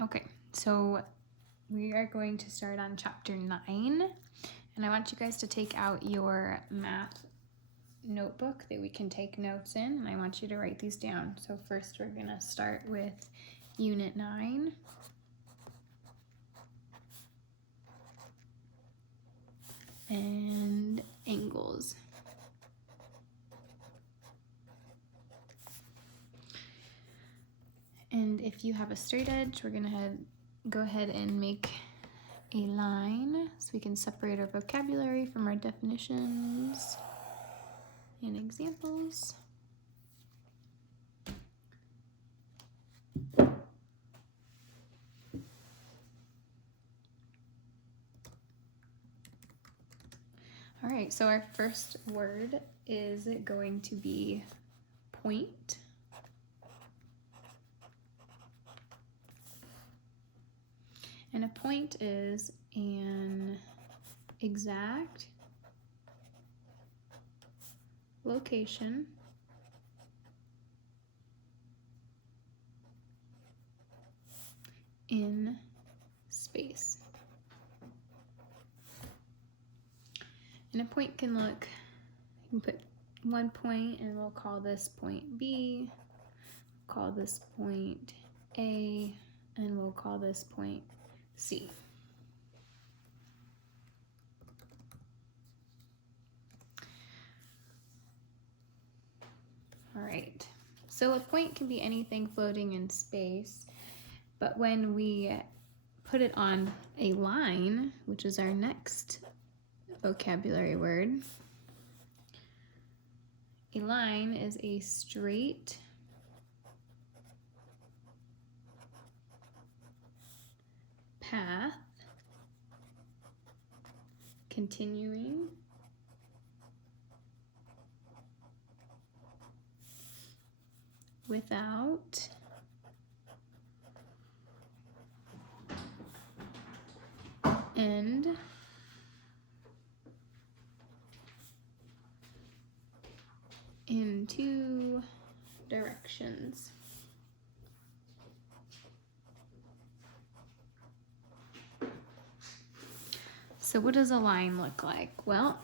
Okay, so we are going to start on chapter 9, and I want you guys to take out your math notebook that we can take notes in, and I want you to write these down. So first we're going to start with Unit 9. And angles. And if you have a straight edge, we're gonna go ahead and make a line so we can separate our vocabulary from our definitions and examples. All right, so our first word is going to be point. And a point is an exact location in space. And a point can look, you can put one point and we'll call this point B, call this point A, and we'll call this point C. All right, so a point can be anything floating in space, but when we put it on a line, which is our next vocabulary word, a line is a straight path continuing without end in two directions. So what does a line look like? Well,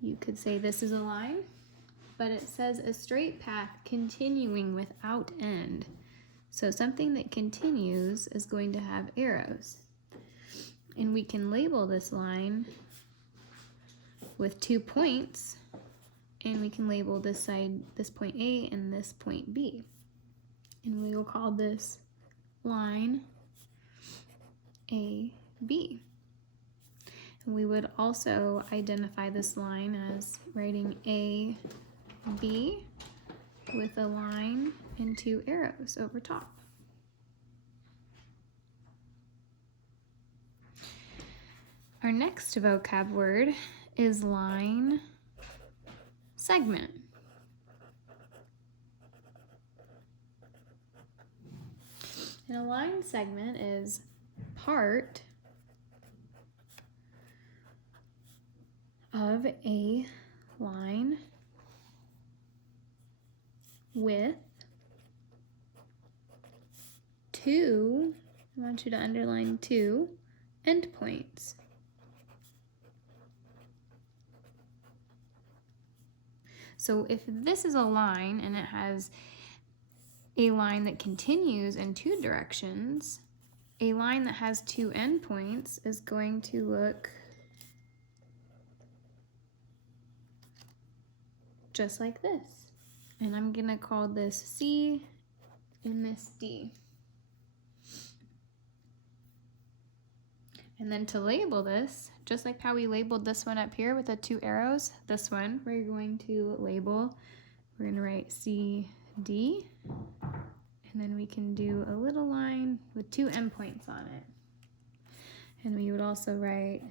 you could say this is a line, but it says a straight path continuing without end. So something that continues is going to have arrows. And we can label this line with 2 points, and we can label this side, this point A, and this point B. And we will call this line AB. And we would also identify this line as writing AB with a line and 2 arrows over top. Our next vocab word is line segment. And a line segment is part of a line with 2, I want you to underline 2, endpoints. So if this is a line and it has a line that continues in 2 directions, a line that has 2 endpoints is going to look just like this. And I'm gonna call this C and this D. And then to label this, just like how we labeled this one up here with the 2 arrows, this one we're going to label, we're gonna write CD, and then we can do a little line with 2 endpoints on it. And we would also write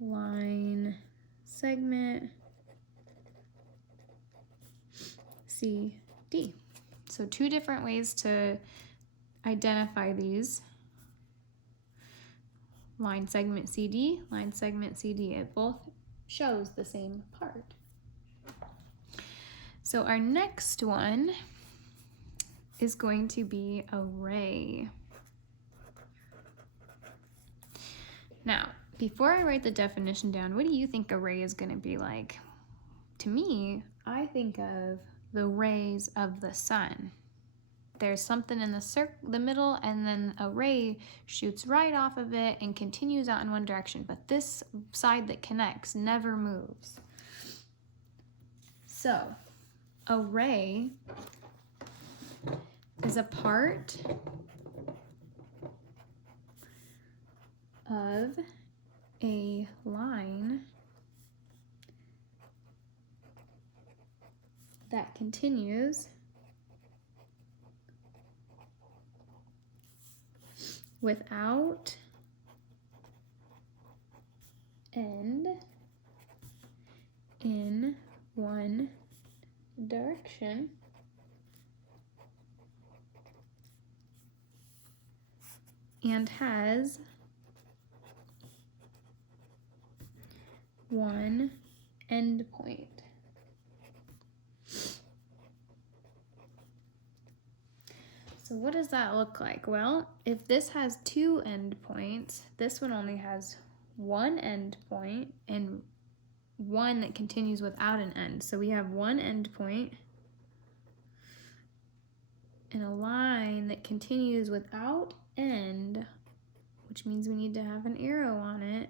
line segment CD. So 2 different ways to identify these. Line segment CD, line segment CD. It both shows the same part. So our next one is going to be a ray. Now, before I write the definition down, what do you think a ray is going to be like? To me, I think of the rays of the sun. There's something in the middle, and then a ray shoots right off of it and continues out in one direction, but this side that connects never moves. So, a ray is a part of a line that continues without end in one direction and has one endpoint. So what does that look like? Well, if this has two endpoints, this one only has one endpoint and one that continues without an end. So we have one endpoint and a line that continues without end, which means we need to have an arrow on it.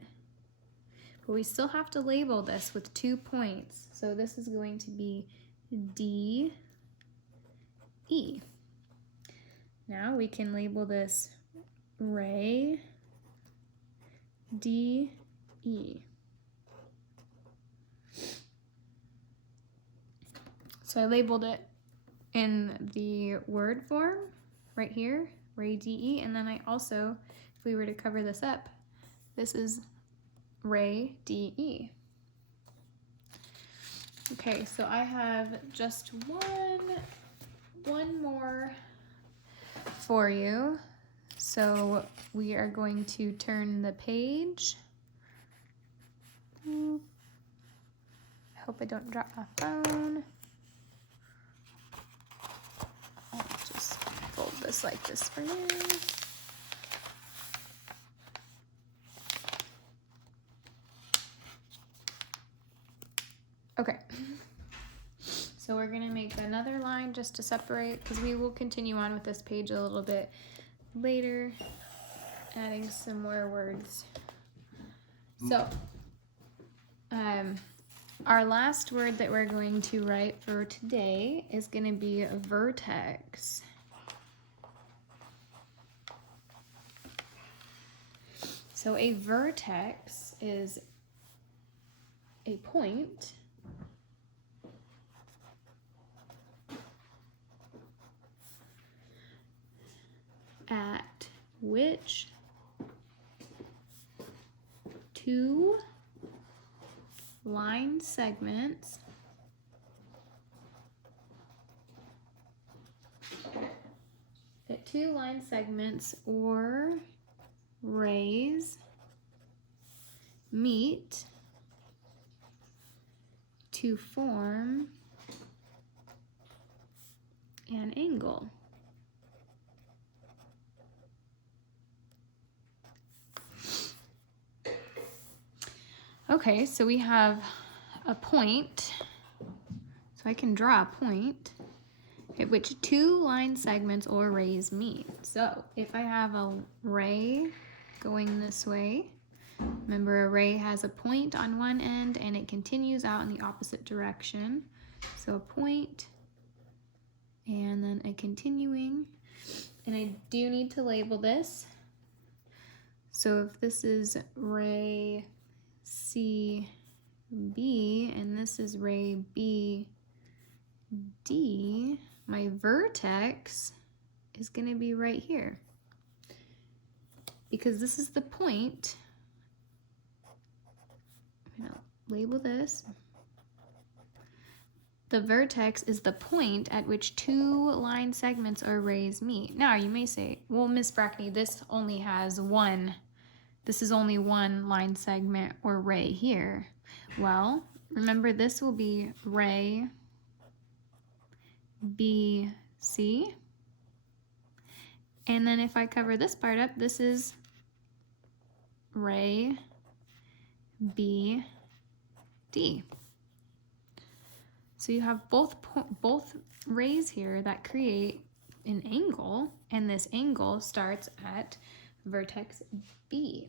But we still have to label this with 2 points. So this is going to be D, E. Now we can label this ray D, E. So I labeled it in the word form right here, ray DE, and then I also, if we were to cover this up, this is ray DE. Okay, so I have just one more for you. So we are going to turn the page. I hope I don't drop my phone. I'll just fold this like this for now. Okay. So we're gonna make another line just to separate, because we will continue on with this page a little bit later, adding some more words. So, our last word that we're going to write for today is going to be a vertex. So a vertex is a point at which two line segments or rays meet to form an angle. Okay, so we have a point, so I can draw a point at which two line segments or rays meet. So if I have a ray going this way, remember a ray has a point on one end and it continues out in the opposite direction. So a point and then a continuing, and I do need to label this. So if this is ray CB and this is ray BD, my vertex is going to be right here, because this is the point. I'm going to label this. The vertex is the point at which two line segments or rays meet. Now you may say, well, Miss Brackney, this only has one. This is only one line segment or ray here. Well, remember this will be ray BC. And then if I cover this part up, this is ray BD. So you have both rays here that create an angle, and this angle starts at vertex B.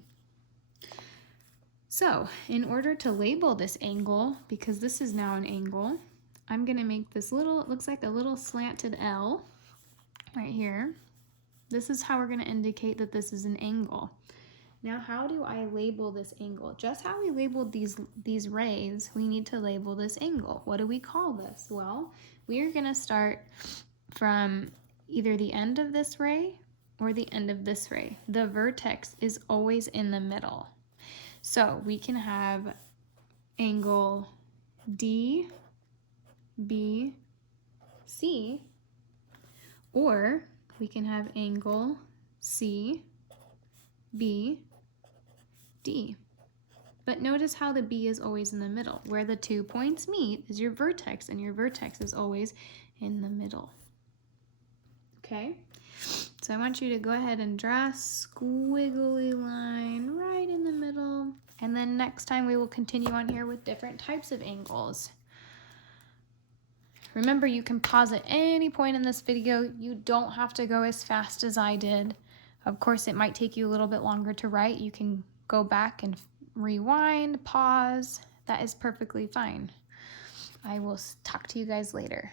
So in order to label this angle, because this is now an angle, I'm gonna make this little, it looks like a little slanted L right here. This is how we're gonna indicate that this is an angle. Now, how do I label this angle? Just how we labeled these rays, we need to label this angle. What do we call this? Well, we are gonna start from either the end of this ray or the end of this ray. The vertex is always in the middle. So we can have angle DBC, or we can have angle CBD. But notice how the B is always in the middle. Where the 2 points meet is your vertex, and your vertex is always in the middle. Okay? So I want you to go ahead and draw a squiggly line right in the middle. And then next time we will continue on here with different types of angles. Remember, you can pause at any point in this video. You don't have to go as fast as I did. Of course, it might take you a little bit longer to write. You can go back and rewind, pause. That is perfectly fine. I will talk to you guys later.